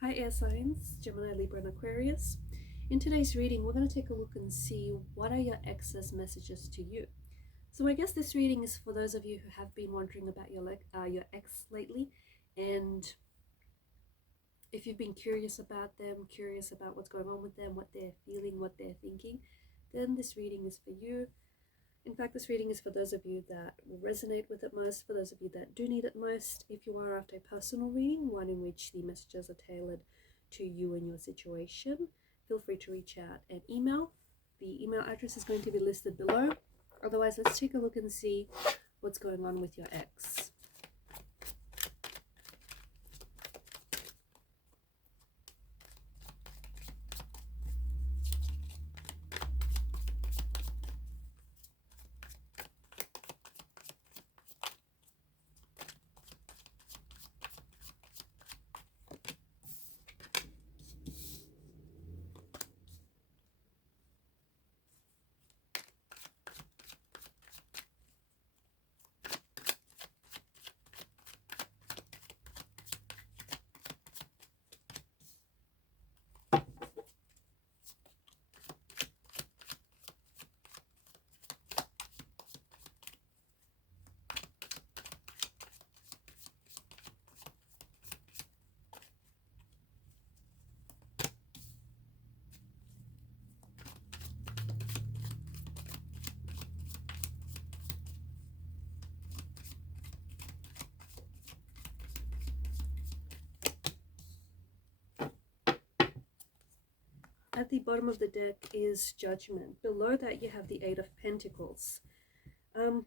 Hi air signs, Gemini, Libra and Aquarius. In today's reading, we're going to take a look and see what are your ex's messages to you. So I guess this reading is for those of you who have been wondering about your ex lately, and if you've been curious about them, curious about what's going on with them, what they're feeling, what they're thinking, then this reading is for you. In fact, this reading is for those of you that will resonate with it most, for those of you that do need it most. If you are after a personal reading, one in which the messages are tailored to you and your situation, feel free to reach out and email. The email address is going to be listed below. Otherwise, let's take a look and see what's going on with your ex. At the bottom of the deck is Judgment. Below that you have the Eight of Pentacles. I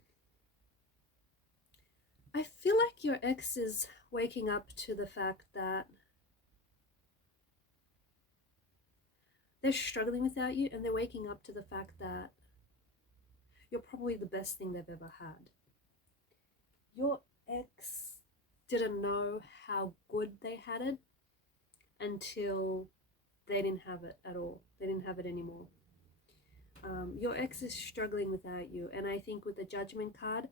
feel like your ex is waking up to the fact that they're struggling without you, and they're waking up to the fact that you're probably the best thing they've ever had. Your ex didn't know how good they had it until they didn't have it at all. They didn't have it anymore. Your ex is struggling without you, and I think with the Judgment card,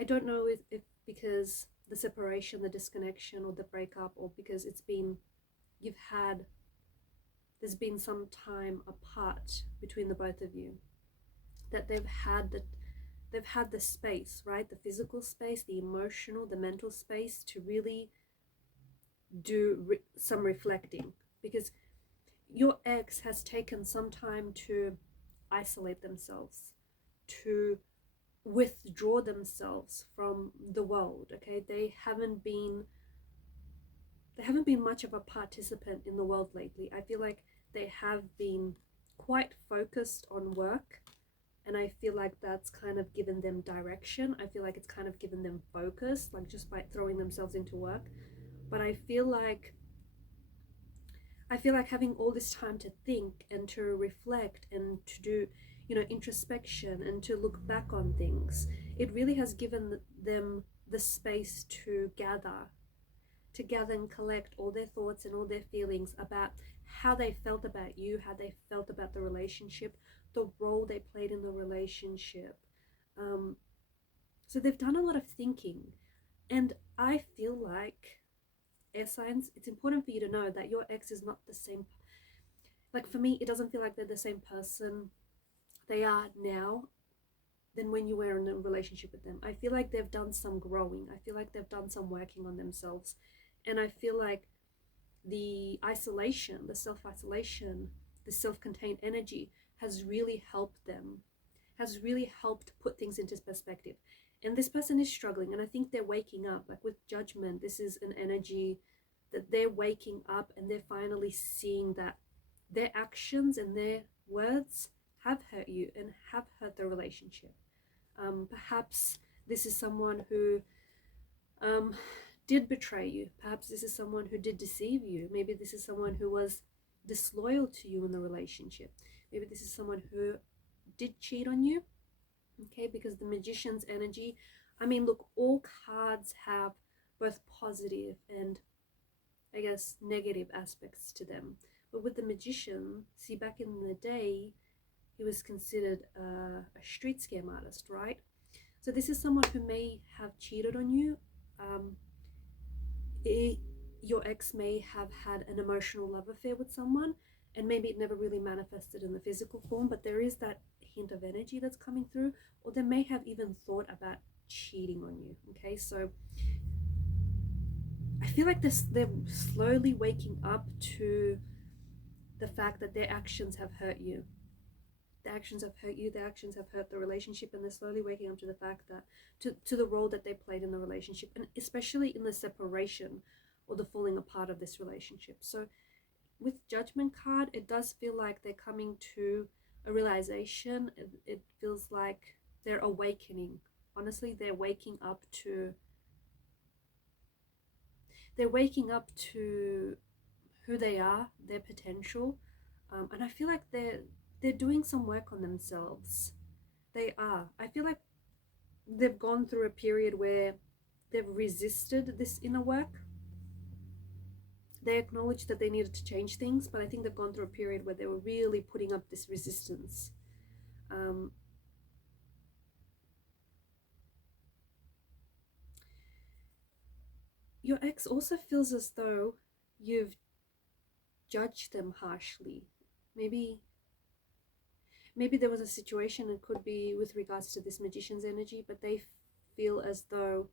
I don't know if because the separation, the disconnection, or the breakup, or because there's been some time apart between the both of you, that they've had the space, right? The physical space, the emotional, the mental space to really do some reflecting, because your ex has taken some time to isolate themselves, to withdraw themselves from the world. Okay, they haven't been much of a participant in the world lately. I feel like they have been quite focused on work, and I feel like that's kind of given them direction. I feel like it's kind of given them focus, like just by throwing themselves into work. But I feel like having all this time to think and to reflect and to do, introspection and to look back on things, it really has given them the space to gather and collect all their thoughts and all their feelings about how they felt about you, how they felt about the relationship, the role they played in the relationship. So they've done a lot of thinking, and I feel like, air signs, it's important for you to know that your ex is not the same. Like, for me, it doesn't feel like they're the same person they are now than when you were in a relationship with them. I feel like they've done some growing. I feel like they've done some working on themselves. And I feel like the isolation, the self-isolation, the self-contained energy has really helped them, has really helped put things into perspective. And this person is struggling, and I think they're waking up. Like with Judgment, this is an energy that they're waking up, and they're finally seeing that their actions and their words have hurt you and have hurt the relationship. Perhaps this is someone who did betray you. Perhaps this is someone who did deceive you. Maybe this is someone who was disloyal to you in the relationship. Maybe this is someone who did cheat on you. Okay, because the Magician's energy, I mean, look, all cards have both positive and, I guess, negative aspects to them. But with the Magician, see, back in the day, he was considered a street scam artist, right? So this is someone who may have cheated on you. your ex may have had an emotional love affair with someone, and maybe it never really manifested in the physical form, but there is that hint of energy that's coming through, or they may have even thought about cheating on you. Okay, so I feel like they're slowly waking up to the fact that their actions have hurt you. The actions have hurt you, the actions have hurt the relationship, and they're slowly waking up to the fact that to the role that they played in the relationship, and especially in the separation or the falling apart of this relationship. So with Judgment card, it does feel like they're coming to a realization. It feels like they're awakening. Honestly, they're waking up to who they are, their potential, and I feel like they're doing some work on themselves. They are. I feel like they've gone through a period where they've resisted this inner work. They acknowledged that they needed to change things, but I think they've gone through a period where they were really putting up this resistance. Your ex also feels as though you've judged them harshly. Maybe there was a situation, it could be with regards to this Magician's energy, but they feel as though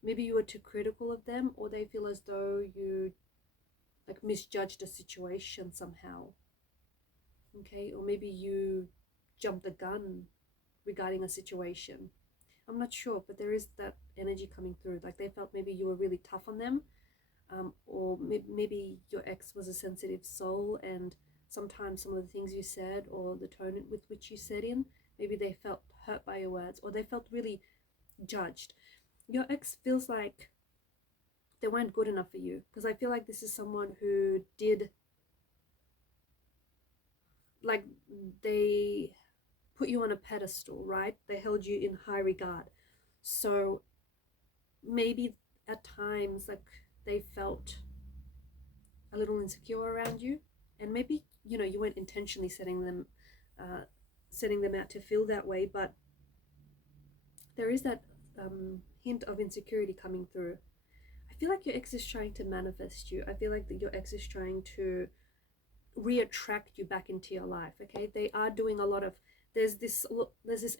maybe you were too critical of them, or they feel as though you like misjudged a situation somehow. Okay, or maybe you jumped the gun regarding a situation. I'm not sure, but there is that energy coming through. Like they felt maybe you were really tough on them, or maybe your ex was a sensitive soul, and sometimes some of the things you said or the tone with which you said in, maybe they felt hurt by your words, or they felt really judged. Your ex feels like they weren't good enough for you, because I feel like this is someone who did, like, they put you on a pedestal, right? They held you in high regard. So maybe at times, like, they felt a little insecure around you, and maybe you weren't intentionally setting them out to feel that way, but there is that hint of insecurity coming through. I feel like your ex is trying to manifest you. I feel like that your ex is trying to reattract you back into your life. Okay, they are doing a lot of, there's this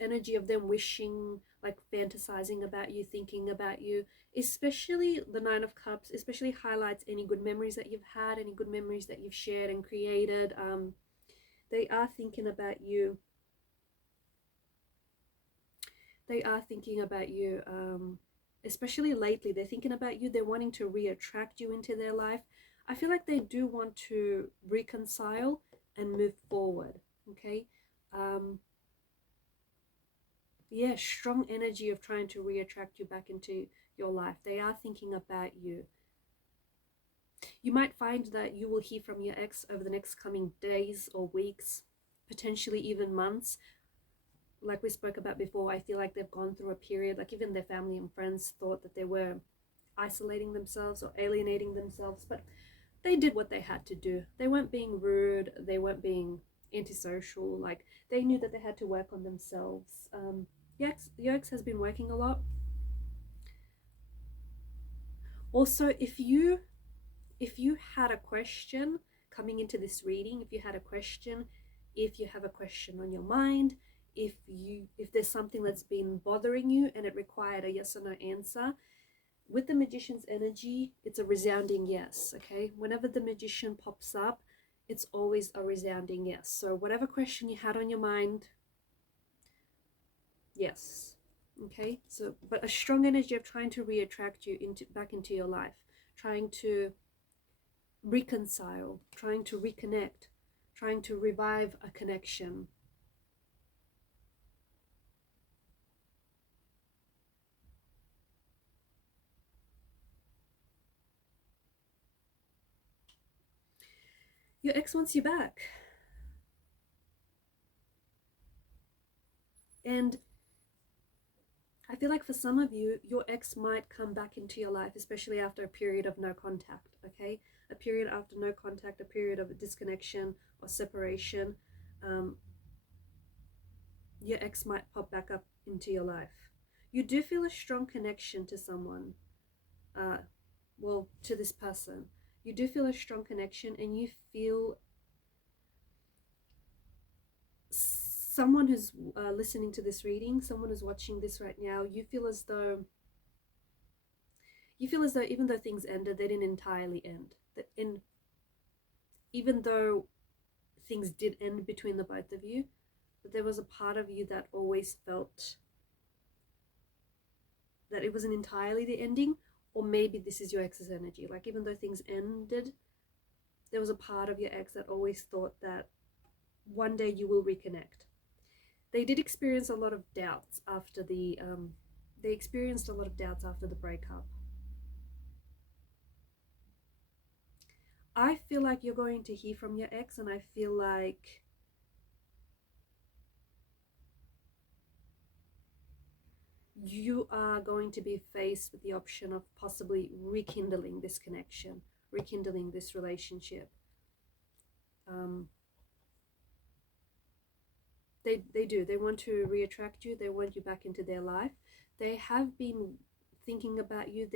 energy of them wishing, like fantasizing about you, thinking about you, especially the Nine of Cups, especially highlights any good memories that you've had, any good memories that you've shared and created. They are thinking about you. They are thinking about you, especially lately. They're thinking about you. They're wanting to reattract you into their life. I feel like they do want to reconcile and move forward. Okay. Yeah, strong energy of trying to reattract you back into your life. They are thinking about you. You might find that you will hear from your ex over the next coming days or weeks, potentially even months. Like we spoke about before, I feel like they've gone through a period, like even their family and friends thought that they were isolating themselves or alienating themselves, but they did what they had to do. They weren't being rude, they weren't being antisocial, like they knew that they had to work on themselves. Your ex has been working a lot. Also, if you had a question coming into this reading, if you have a question on your mind, if there's something that's been bothering you and it required a yes or no answer, with the Magician's energy, it's a resounding yes. Okay, whenever the Magician pops up, it's always a resounding yes. So whatever question you had on your mind, yes. Okay, so but a strong energy of trying to reattract you back into your life, trying to reconcile, trying to reconnect, trying to revive a connection. Your ex wants you back. And I feel like for some of you, your ex might come back into your life, especially after a period of no contact, okay? A period after no contact, a period of disconnection or separation. Your ex might pop back up into your life. You do feel a strong connection to someone. well, to this person, you do feel a strong connection, and you feel someone who's listening to this reading, someone who's watching this right now, you feel as though even though things ended, they didn't entirely end. Even though things did end between the both of you, but there was a part of you that always felt that it wasn't entirely the ending. Or maybe this is your ex's energy. Like, even though things ended, there was a part of your ex that always thought that one day you will reconnect. They did experience a lot of doubts after the breakup. I feel like you're going to hear from your ex, and I feel like you are going to be faced with the option of possibly rekindling this connection, rekindling this relationship. They do. They want to reattract you. They want you back into their life. They have been thinking about you.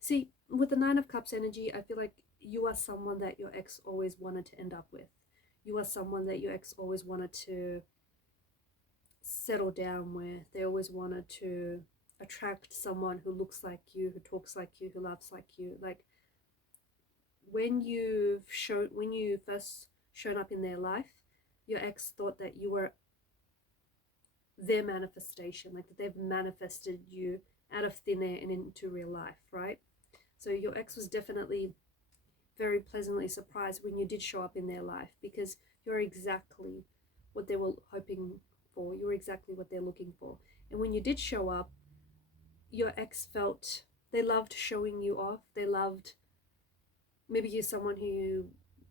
See, with the Nine of Cups energy, I feel like you are someone that your ex always wanted to end up with. You are someone that your ex always wanted to settle down with. They always wanted to attract someone who looks like you, who talks like you, who loves like you. Like, when you first shown up in their life, your ex thought that you were their manifestation, like that they've manifested you out of thin air and into real life, right? So your ex was definitely very pleasantly surprised when you did show up in their life, because you're exactly what they were hoping for. You're exactly what they're looking for. And when you did show up, your ex felt they loved showing you off. They loved, maybe you're someone who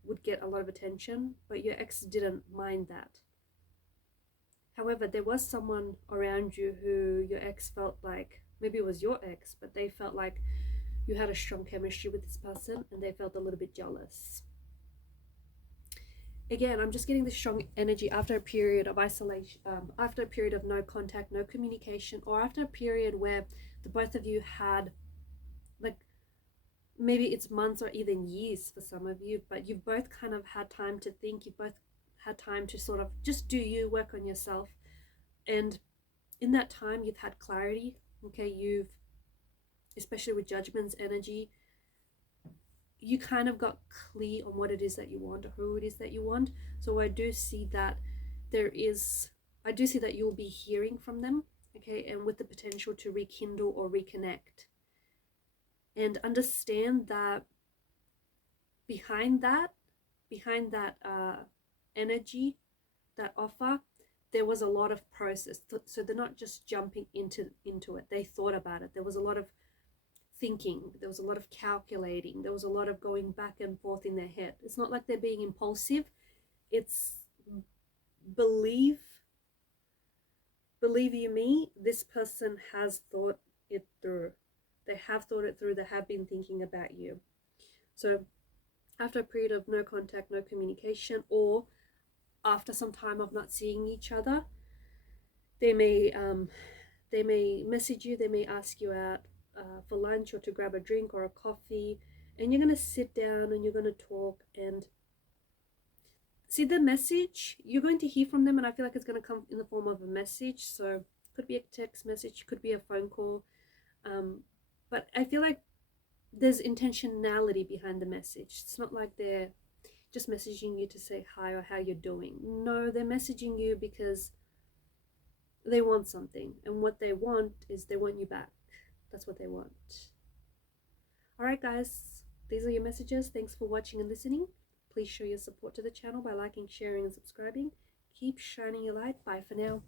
would get a lot of attention, but your ex didn't mind that. However, there was someone around you who your ex felt like, maybe it was your ex, but they felt like you had a strong chemistry with this person, and they felt a little bit jealous. Again, I'm just getting this strong energy after a period of isolation, after a period of no contact, no communication, or after a period where the both of you had, like, maybe it's months or even years for some of you, but you've both kind of had time to think. You've both had time to sort of just do you, work on yourself. And in that time, you've had clarity. Okay, you've, especially with Judgment's energy, you kind of got clear on what it is that you want, or who it is that you want. So I do see that you'll be hearing from them, okay, and with the potential to rekindle or reconnect. And understand that behind that energy, that offer, there was a lot of process. So they're not just jumping into it. They thought about it. There was a lot of thinking. There was a lot of calculating. There was a lot of going back and forth in their head. It's not like they're being impulsive. It's, believe you me, this person has thought it through. They have thought it through. They have been thinking about you. So after a period of no contact, no communication, or after some time of not seeing each other, they may message you. They may ask you out for lunch, or to grab a drink or a coffee, and you're going to sit down and you're going to talk and see the message. You're going to hear from them, and I feel like it's going to come in the form of a message. So could be a text message, could be a phone call. But I feel like there's intentionality behind the message. It's not like they're just messaging you to say hi or how you're doing. No, they're messaging you because they want something. And what they want is they want you back. That's what they want. All right, guys. These are your messages. Thanks for watching and listening. Please show your support to the channel by liking, sharing, and subscribing. Keep shining your light. Bye for now.